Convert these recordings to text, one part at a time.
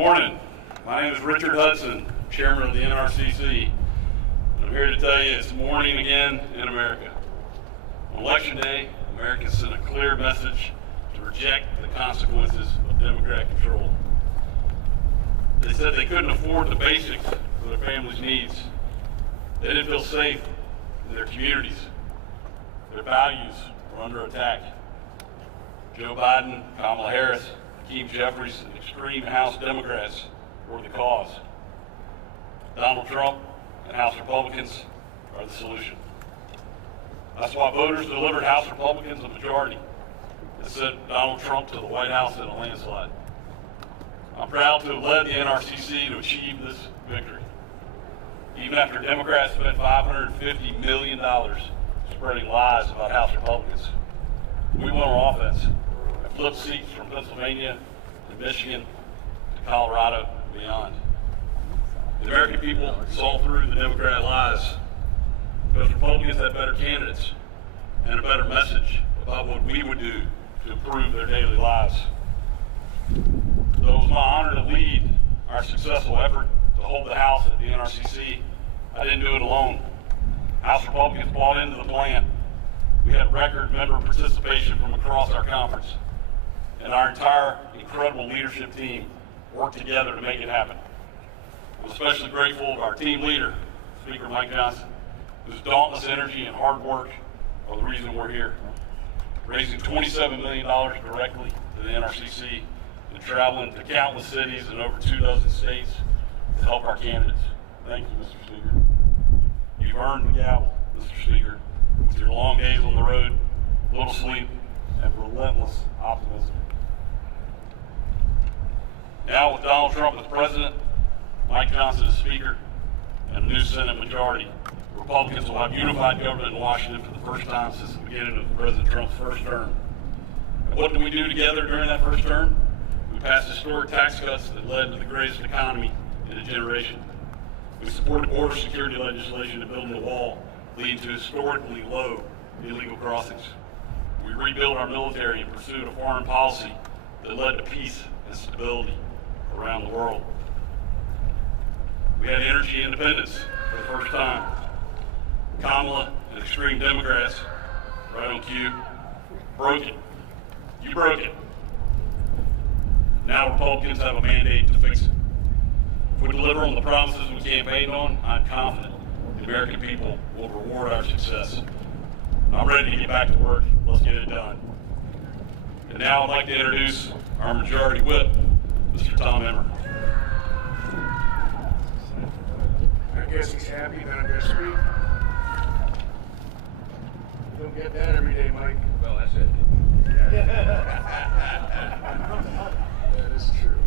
morning. My name is Richard Hudson, Chairman of the NRCC. I'm here to tell you it's morning again in America. On Election Day, Americans sent a clear message to reject the consequences of Democrat control. They said they couldn't afford the basics for their families' needs. They didn't feel safe in their communities. Their values were under attack. Joe Biden, Kamala Harris, Keith Jeffries, and extreme House Democrats were the cause. Donald Trump and House Republicans are the solution. That's why voters delivered House Republicans a majority that sent Donald Trump to the White House in a landslide. I'm proud to have led the NRCC to achieve this victory. Even after Democrats spent $550 million spreading lies about House Republicans, we went on offense and flipped seats from Pennsylvania to Michigan to Colorado and beyond. The American people saw through the Democrat lies because Republicans had better candidates and a better message about what we would do to improve their daily lives. So it was my honor to lead our successful effort to hold the House at the NRCC. I didn't do it alone. House Republicans bought into the plan. We had record member participation from across our conference, and our entire incredible leadership team worked together to make it happen. I'm especially grateful to our team leader, Speaker Mike Johnson, whose dauntless energy and hard work are the reason we're here, raising $27 million directly to the NRCC and traveling to countless cities in over 24 states to help our candidates. Thank you, Mr. Speaker. You've earned the gavel, Mr. Speaker, with your long days on the road, little sleep, and relentless optimism. Now with Donald Trump as president, Mike Johnson as speaker, and a new Senate majority, Republicans will have unified government in Washington for the first time since the beginning of President Trump's first term. And what did we do together during that first term? We passed historic tax cuts that led to the greatest economy in a generation. We supported border security legislation to build a wall, leading to historically low illegal crossings. We rebuilt our military in pursuit of foreign policy that led to peace and stability around the world. We had energy independence for the first time. Kamala and extreme Democrats, right on cue, broke it. You broke it. Now Republicans have a mandate to fix it. If we deliver on the promises we campaigned on, I'm confident the American people will reward our success. I'm ready to get back to work. Let's get it done. And now I'd like to introduce our Majority Whip, Mr. Tom Emmer. I guess he's happy that I'm going to speak. You don't get that every day, Mike. Well, that's it. That is true.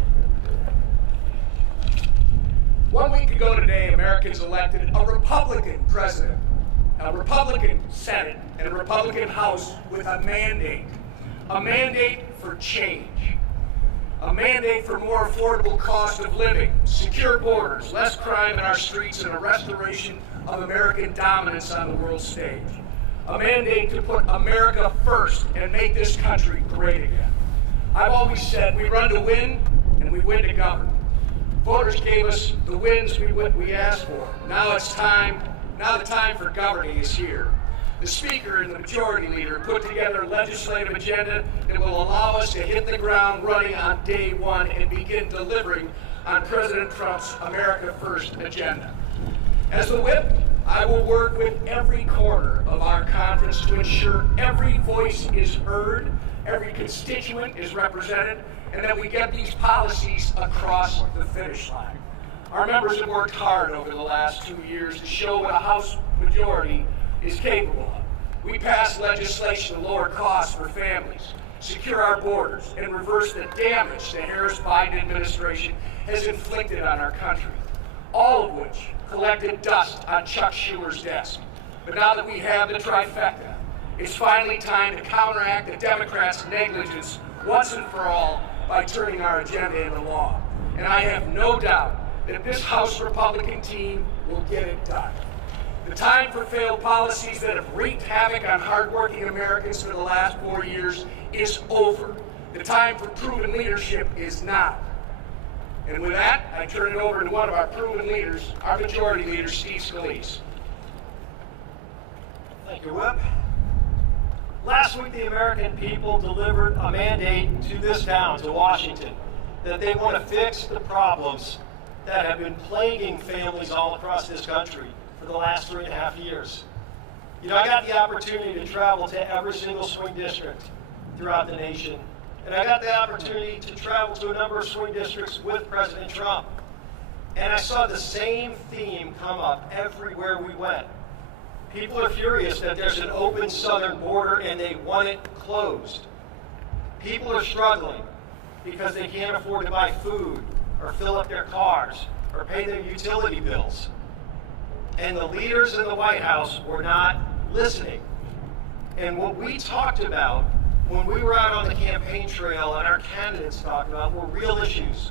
1 week ago today, Americans elected a Republican president, a Republican Senate, and a Republican House with a mandate for change. A mandate for more affordable cost of living, secure borders, less crime in our streets, and a restoration of American dominance on the world stage. A mandate to put America first and make this country great again. I've always said we run to win and we win to govern. Voters gave us the wins we asked for. Now it's time. Now the time for governing is here. The Speaker and the Majority Leader put together a legislative agenda that will allow us to hit the ground running on day one and begin delivering on President Trump's America First agenda. As the whip, I will work with every corner of our conference to ensure every voice is heard, every constituent is represented, and that we get these policies across the finish line. Our members have worked hard over the last 2 years to show what a House majority is capable of. We passed legislation to lower costs for families, secure our borders, and reverse the damage the Harris-Biden administration has inflicted on our country, all of which collected dust on Chuck Schumer's desk. But now that we have the trifecta, it's finally time to counteract the Democrats' negligence once and for all by turning our agenda into law. And I have no doubt that this House Republican team will get it done. The time for failed policies that have wreaked havoc on hardworking Americans for the last 4 years is over. The time for proven leadership is now. And with that, I turn it over to one of our proven leaders, our majority leader, Steve Scalise. Thank you, Whip. Last week, the American people delivered a mandate to this town, to Washington, that they want to fix the problems that have been plaguing families all across this country for the last 3.5 years. You know, I got the opportunity to travel to every single swing district throughout the nation, and I got the opportunity to travel to a number of swing districts with President Trump. And I saw the same theme come up everywhere we went. People are furious that there's an open southern border and they want it closed. People are struggling because they can't afford to buy food or fill up their cars or pay their utility bills. And the leaders in the White House were not listening. And what we talked about when we were out on the campaign trail and our candidates talked about were real issues,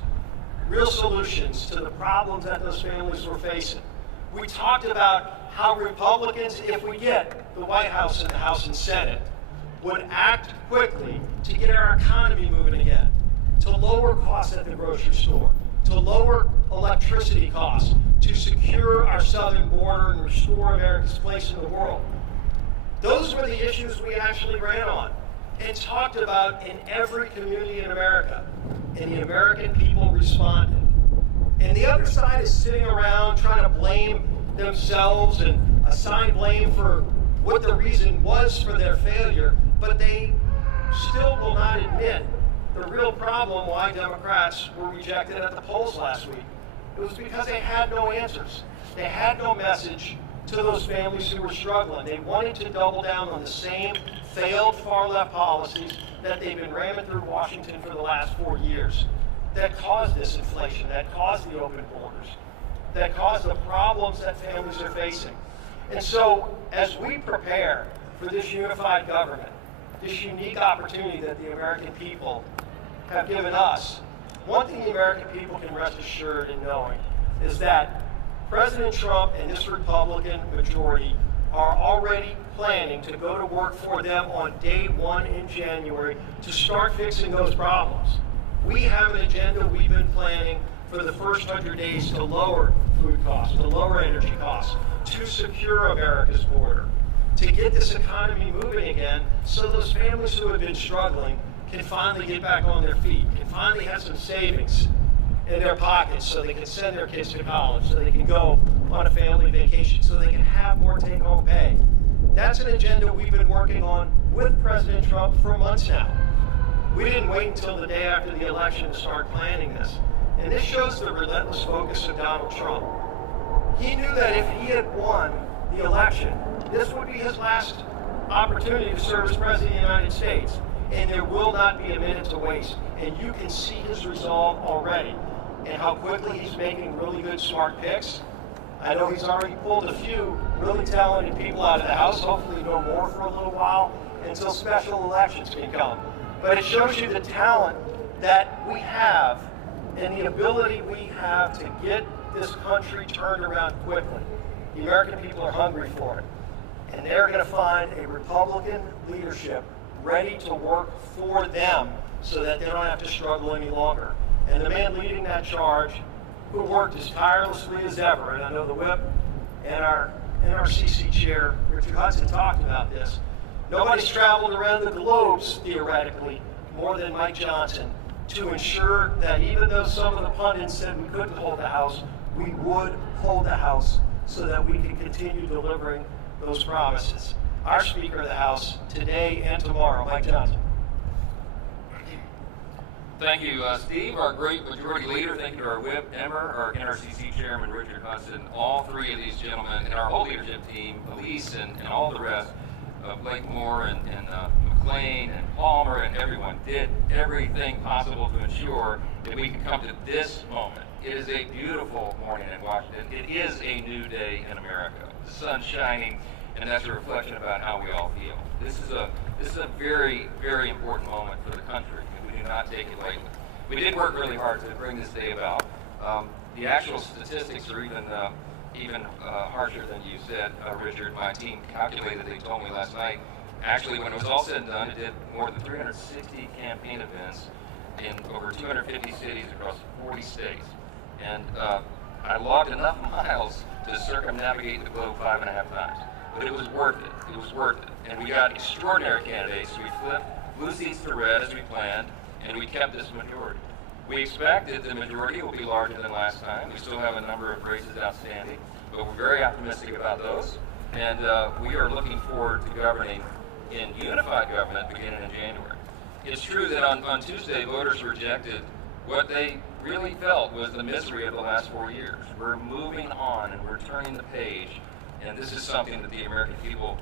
real solutions to the problems that those families were facing. We talked about how Republicans, if we get the White House and the House and Senate, would act quickly to get our economy moving again, to lower costs at the grocery store, to lower electricity costs, to secure our southern border and restore America's place in the world. Those were the issues we actually ran on and talked about in every community in America, and the American people responded. And the other side is sitting around trying to blame themselves and assign blame for what the reason was for their failure, but they still will not admit the real problem why Democrats were rejected at the polls last week. It was because they had no answers. They had no message to those families who were struggling. They wanted to double down on the same failed far-left policies that they've been ramming through Washington for the last 4 years that caused this inflation, that caused the open borders, that caused the problems that families are facing. And so, as we prepare for this unified government, this unique opportunity that the American people have given us, one thing the American people can rest assured in knowing is that President Trump and this Republican majority are already planning to go to work for them on day one in January to start fixing those problems. We have an agenda we've been planning for the first 100 days to lower food costs, to lower energy costs, to secure America's border, to get this economy moving again so those families who have been struggling can finally get back on their feet, can finally have some savings in their pockets so they can send their kids to college, so they can go on a family vacation, so they can have more take-home pay. That's an agenda we've been working on with President Trump for months now. We didn't wait until the day after the election to start planning this. And this shows the relentless focus of Donald Trump. He knew that if he had won the election, this would be his last opportunity to serve as President of the United States. And there will not be a minute to waste. And you can see his resolve already and how quickly he's making really good, smart picks. I know he's already pulled a few really talented people out of the House, hopefully no more for a little while until special elections can come. But it shows you the talent that we have and the ability we have to get this country turned around quickly. The American people are hungry for it. And they're going to find a Republican leadership ready to work for them so that they don't have to struggle any longer. And the man leading that charge, who worked as tirelessly as ever, and I know the whip and our NRCC chair, Richard Hudson, talked about this. Nobody's traveled around the globes, theoretically, more than Mike Johnson, to ensure that even though some of the pundits said we couldn't hold the House, we would hold the House so that we can continue delivering those promises. Our Speaker of the House, today and tomorrow, Mike Johnson. Thank you, Steve, our great majority leader. Thank you to our whip, Emmer, our NRCC chairman, Richard Hudson, all three of these gentlemen, and our whole leadership team, Scalise and all the rest, Blake Moore and McLean and Palmer and everyone did everything possible to ensure that we could come to this moment. It is a beautiful morning in Washington. It is a new day in America. The sun's shining, and that's a reflection about how we all feel. This is a very, very important moment for the country. Not take it lightly. We did work really hard to bring this day about. The actual statistics are even harsher than you said, Richard. My team calculated, they told me last night, actually when it was all said and done, it did more than 360 campaign events in over 250 cities across 40 states. And I logged enough miles to circumnavigate the globe 5.5 times. But it was worth it. It was worth it. And we got extraordinary candidates. We flipped blue seats to red as we planned, and we kept this majority. We expect that the majority will be larger than last time. We still have a number of races outstanding, but we're very optimistic about those. And we are looking forward to governing in unified government beginning in January. It's true that on Tuesday, voters rejected what they really felt was the misery of the last 4 years. We're moving on and we're turning the page, and this is something that the American people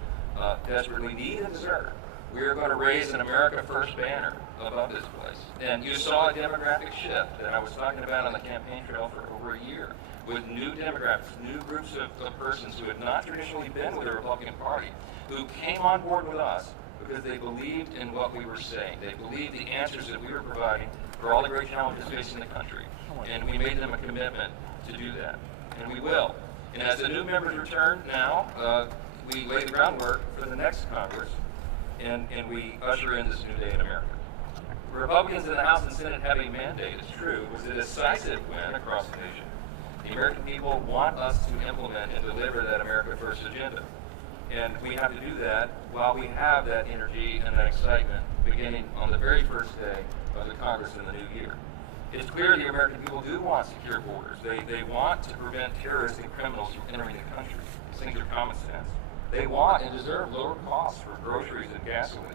desperately need and deserve. We are going to raise an America First banner above this place. And you saw a demographic shift that I was talking about on the campaign trail for over a year, with new demographics, new groups of persons who had not traditionally been with the Republican Party, who came on board with us because they believed in what we were saying. They believed the answers that we were providing for all the great challenges facing the country. And we made them a commitment to do that. And we will. And as the new members return now, we lay the groundwork for the next Congress, and we usher in this new day in America. Republicans in the House and Senate have a mandate, it's true. It was a decisive win across the nation. The American people want us to implement and deliver that America First agenda. And we have to do that while we have that energy and that excitement beginning on the very first day of the Congress in the new year. It's clear the American people do want secure borders. They want to prevent terrorists and criminals from entering the country. These things are common sense. They want and deserve lower costs for groceries and gasoline.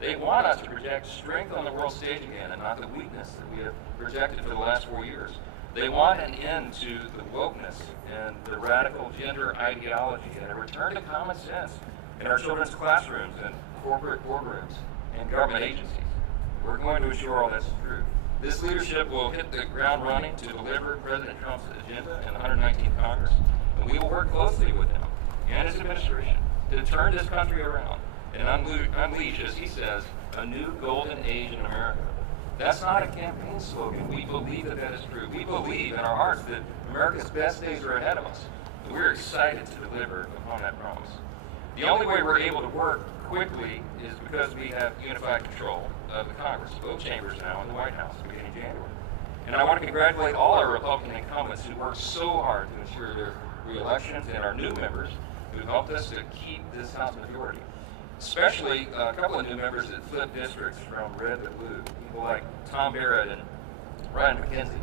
They want us to project strength on the world stage again and not the weakness that we have projected for the last 4 years. They want an end to the wokeness and the radical gender ideology and a return to common sense in our children's classrooms and corporate boardrooms and government agencies. We're going to ensure all that's true. This leadership will hit the ground running to deliver President Trump's agenda in the 119th Congress, and we will work closely with him and his administration to turn this country around and unleash, as he says, a new golden age in America. That's not a campaign slogan. We believe that that is true. We believe in our hearts that America's best days are ahead of us, and we're excited to deliver upon that promise. The only way we're able to work quickly is because we have unified control of the Congress, both chambers now in the White House beginning January. And I want to congratulate all our Republican incumbents who worked so hard to ensure their re-elections and our new members who helped us to keep this House majority. Especially a couple of new members that flipped districts from red to blue. People like Tom Barrett and Ryan McKenzie,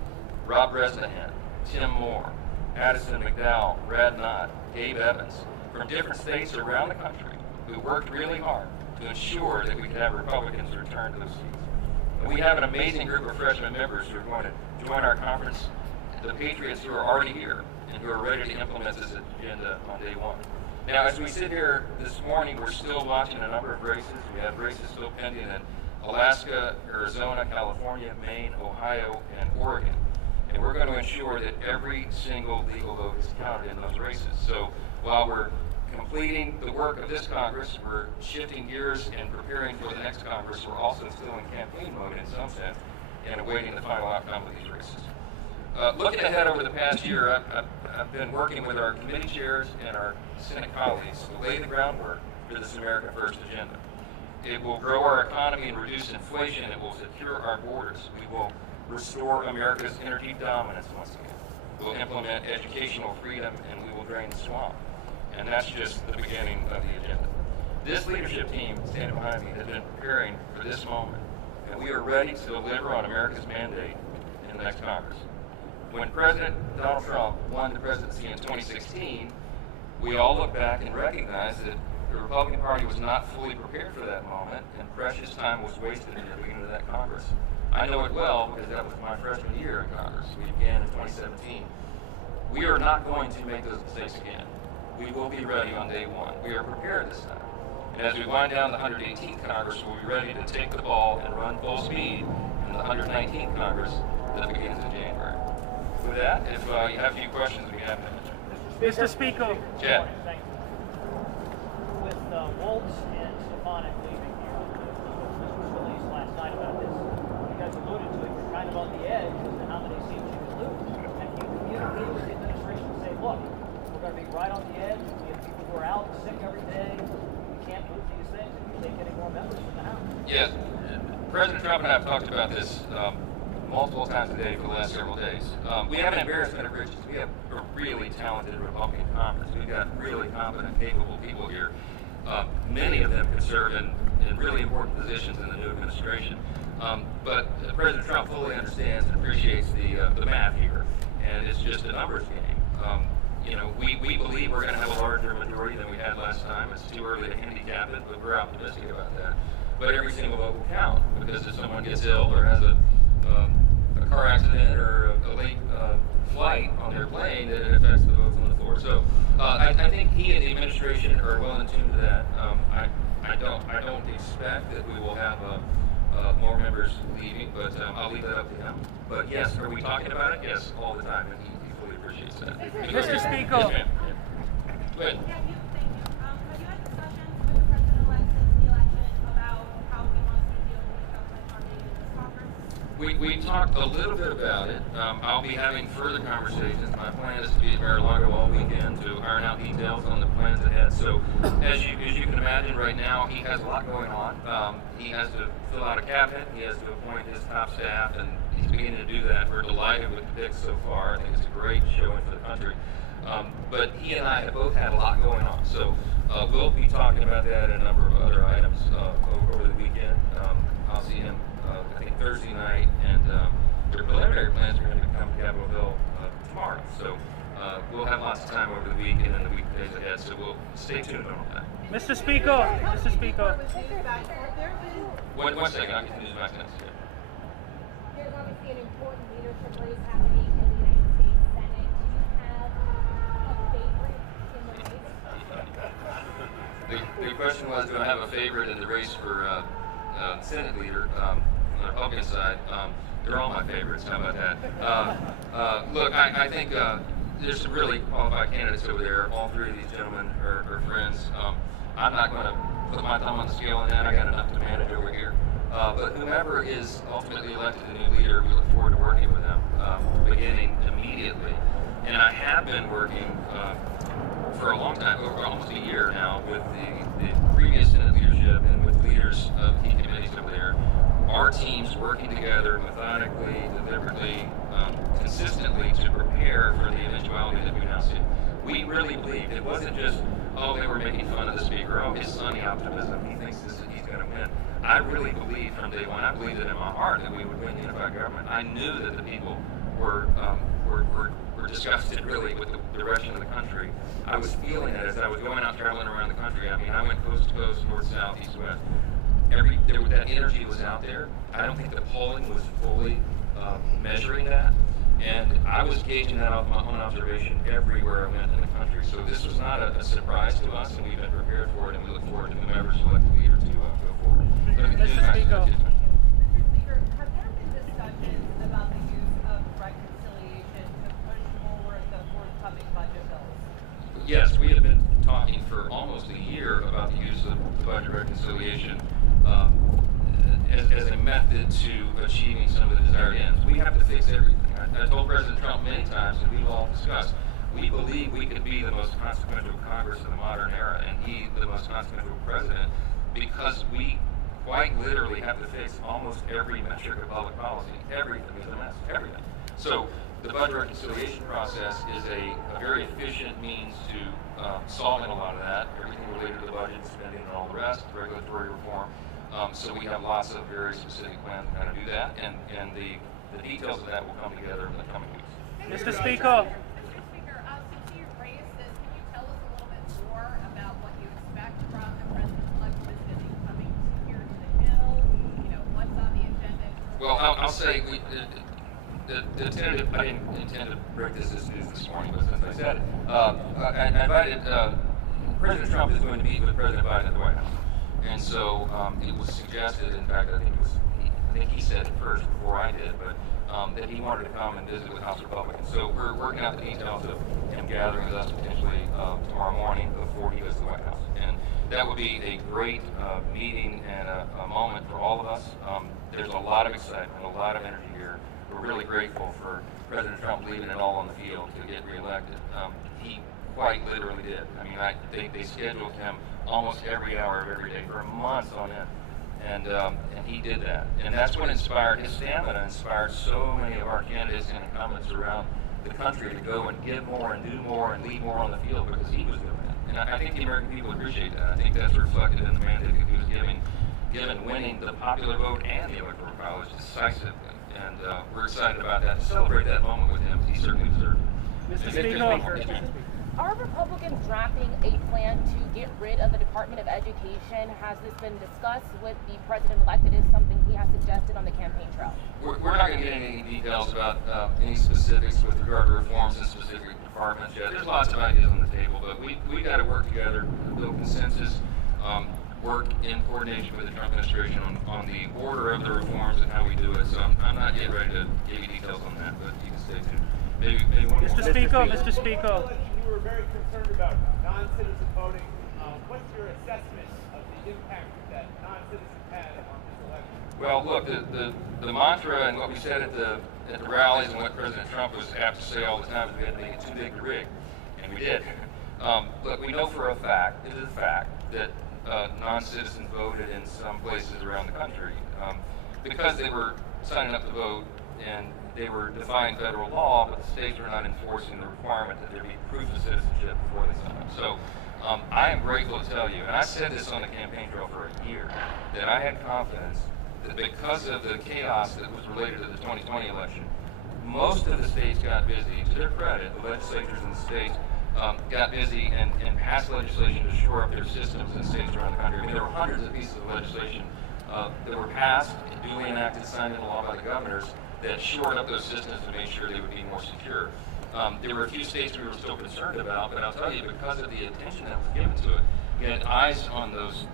Rob Bresnahan, Tim Moore, Addison McDowell, Brad Knott, Gabe Evans, from different states around the country who worked really hard to ensure that we could have Republicans return to those seats. And we have an amazing group of freshman members who are going to join our conference, the Patriots who are already here and who are ready to implement this agenda on day one. Now, as we sit here this morning, we're still watching a number of races. We have races still pending in Alaska, Arizona, California, Maine, Ohio, and Oregon. And we're going to ensure that every single legal vote is counted in those races. So while we're completing the work of this Congress, we're shifting gears and preparing for the next Congress. We're also still in campaign mode in some sense and awaiting the final outcome of these races. Looking ahead over the past year, I've been working with our committee chairs and our Senate colleagues to lay the groundwork for this America First agenda. It will grow our economy and reduce inflation. It will secure our borders. We will restore America's energy dominance once again. We'll implement educational freedom, and we will drain the swamp. And that's just the beginning of the agenda. This leadership team standing behind me has been preparing for this moment, and we are ready to deliver on America's mandate in the next Congress. When President Donald Trump won the presidency in 2016, we all look back and recognize that the Republican Party was not fully prepared for that moment, and precious time was wasted in the beginning of that Congress. I know it well because that was my freshman year in Congress. We began in 2017. We are not going to make those mistakes again. We will be ready on day one. We are prepared this time. And as we wind down the 118th Congress, we'll be ready to take the ball and run full speed in the 119th Congress that begins in January. With that, if you have a few questions, we have to answer. Mr. Speaker. Chad. Thank you. With Waltz and Stefanik leaving here, Mr. Scalise last night about this, you guys alluded to it, you're kind of on the edge as to how many seats you could lose. And you communicate with the administration and say, look, we're going to be right on the edge. We have people who are out sick every day. We can't move these things if you take any more members from the House. Yes. President Trump and I have talked about this multiple times a day for the last several days. We have an embarrassment of riches. We have a really talented Republican Congress. We've got really competent, capable people here. Many of them could serve in really important positions in the new administration. But President Trump fully understands and appreciates the math here, and it's just a numbers game. We believe we're going to have a larger majority than we had last time. It's too early to handicap it, but we're optimistic about that. But every single vote will count, because if someone gets ill or has a car accident or a late flight on their plane, then it affects the votes on the floor. So I think he and the administration are well in tune to that. I don't expect that we will have more members leaving, but I'll leave that up to him. But yes, are we talking about it? Yes, all the time, and he fully appreciates that. Mr. Speaker. Yes, ma'am. Go ahead. Yeah, thank you. Have you had discussions with the president-elect since the election about how he wants to deal with government funding in this Congress? We talked a little bit about it. I'll be having further conversations. My plan is to be at Mar-a-Lago all weekend to iron out details on the plans ahead. So, as you can imagine, right now he has a lot going on. He has to fill out a cabinet. He has to appoint his top staff, and he's beginning to do that. We're delighted with the picks so far. I think it's a great showing for the country. But he and I have both had a lot going on. So we'll be talking about that and a number of other items over the weekend. I'll see him, I think, Thursday night, and their preliminary plans are going to come to Capitol Hill tomorrow. So we'll have lots of time over the weekend and the weekdays ahead, so we'll stay tuned on all that. Mr. Speaker. Mr. Speaker. One second, I'll get to news back next. There's obviously an important leadership race happening in the United States Senate. Do you have a favorite in the race? The question was, do I have a favorite in the race for Senate leader on the Republican side? They're all my favorites. How about that? Look, I think there's some really qualified candidates over there. All three of these gentlemen are friends. I'm not going to put my thumb on the scale on that. I got enough to manage over here. But whomever is ultimately elected the new leader, we look forward to working with them, beginning immediately. And I have been working for a long time, over almost a year now, with the previous Senate leadership and with leaders of key committees over there. Our teams working together methodically, deliberately, consistently to prepare for the eventuality that we now see. We really believed it wasn't just, oh, they were making fun of the speaker, oh, his sunny optimism, he thinks he's going to win. I really believed from day one, I believed it in my heart that we would win unified government. I knew that the people were disgusted really with the direction of the country. I was feeling it as I was going out traveling around the country. I mean, I went coast to coast, north, south, east, west. That energy was out there. I don't think the polling was fully measuring that. And I was gauging that off my own observation everywhere I went in the country. So this was not a surprise to us, and we've been prepared for it, and we look forward to whomever's elected leader to go forward. Mr. Speaker. Mr. Speaker, have there been discussions about the use of reconciliation to push forward the forthcoming budget bills? Yes, we have been talking for almost a year about the use of budget reconciliation as a method to achieving some of the desired ends. We have to fix everything. I told President Trump many times, and we've all discussed, we believe we could be the most consequential Congress in the modern era, and he the most consequential president, because we quite literally have to fix almost every metric of public policy. Everything is a mess, everything. So the budget reconciliation process is a very efficient means to solving a lot of that, everything related to the budget, spending, and all the rest, regulatory reform. So we have lots of very specific plans to kind of do that, and the details of that will come together in the coming weeks. Mr. Speaker. Mr. Speaker, since you raised this, can you tell us a little bit more about what you expect from the president-elect visiting coming here to the Hill? You know, what's on the agenda? Well, I'll say the tentative. I didn't intend to break this as news this morning, but since I said it, I invited President Trump is going to meet with President Biden at the White House, and so it was suggested. In fact, I think he said it first before I did, but that he wanted to come and visit with House Republicans. So we're working out the details of him gathering with us potentially tomorrow morning before he goes to the White House. And that would be a great meeting and a moment for all of us. There's a lot of excitement, a lot of energy here. We're really grateful for President Trump leaving it all on the field to get reelected. He quite literally did. I mean, they scheduled him almost every hour of every day for months on end. And he did that. And that's what inspired his stamina, inspired so many of our candidates and incumbents around the country to go and give more and do more and lead more on the field because he was doing it. And I think the American people appreciate that. I think that's reflected in the mandate that he was given winning the popular vote and the electoral college decisively. And we're excited about that, to celebrate that moment with him. He certainly deserved it. Mr. Speaker. Are Republicans drafting a plan to get rid of the Department of Education? Has this been discussed with the president-elect? It is something he has suggested on the campaign trail. We're not going to get into any details about any specifics with regard to reforms in specific departments yet. There's lots of ideas on the table, but we got to work together, build consensus, work in coordination with the Trump administration on the order of the reforms and how we do it. So I'm not yet ready to give you details on that, but you can stay tuned. Maybe one more. Mr. Speaker. You were very concerned about non-citizen voting. What's your assessment of the impact that non-citizens had on this election? Well, look, the mantra and what we said at the rallies and what President Trump was apt to say all the time is we had to make it too big to rig, and we did. But we know for a fact, it is a fact, that non-citizens voted in some places around the country because they were signing up to vote and they were defying federal law, but the states were not enforcing the requirement that there be proof of citizenship before they sign up. So I am grateful to tell you, and I said this on the campaign trail for a year, that I had confidence that because of the chaos that was related to the 2020 election, most of the states got busy. To their credit, the legislatures in the states got busy and passed legislation to shore up their systems in states around the country. I mean, there were hundreds of pieces of legislation that were passed, duly enacted, signed into law by the governors, that shored up those systems to make sure they would be more secure. There were a few states we were still concerned about, but I'll tell you, because of the attention that was given to it, you had eyes on those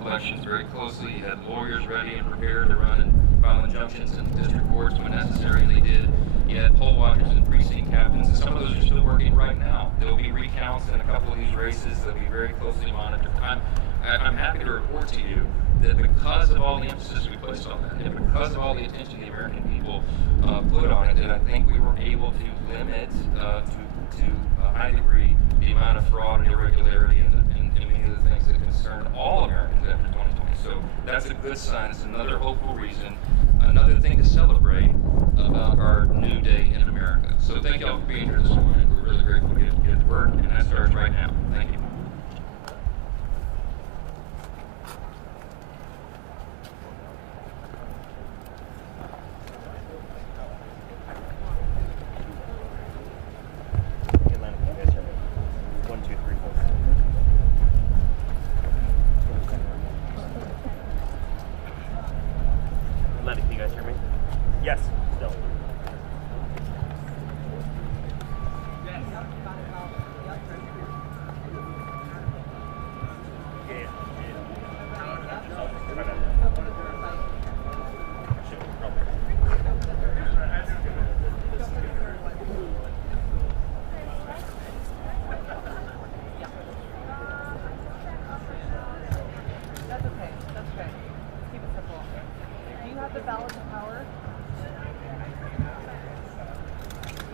elections very closely. You had lawyers ready and prepared to run and file injunctions in district courts when necessary, and they did. You had poll watchers and precinct captains, and some of those are still working right now. There will be recounts in a couple of these races. They'll be very closely monitored. I'm happy to report to you that because of all the emphasis we placed on that, and because of all the attention the American people put on it, that I think we were able to limit to a high degree the amount of fraud and irregularity and many of the things that concerned all Americans after 2020. So that's a good sign. It's another hopeful reason, another thing to celebrate about our new day in America. So thank you all for being here this morning. We're really grateful to get to work, and that starts right now. Thank you. Atlantic, can you guys hear me? Yes, still. That's okay. Let's keep it simple. Do you have the ballot?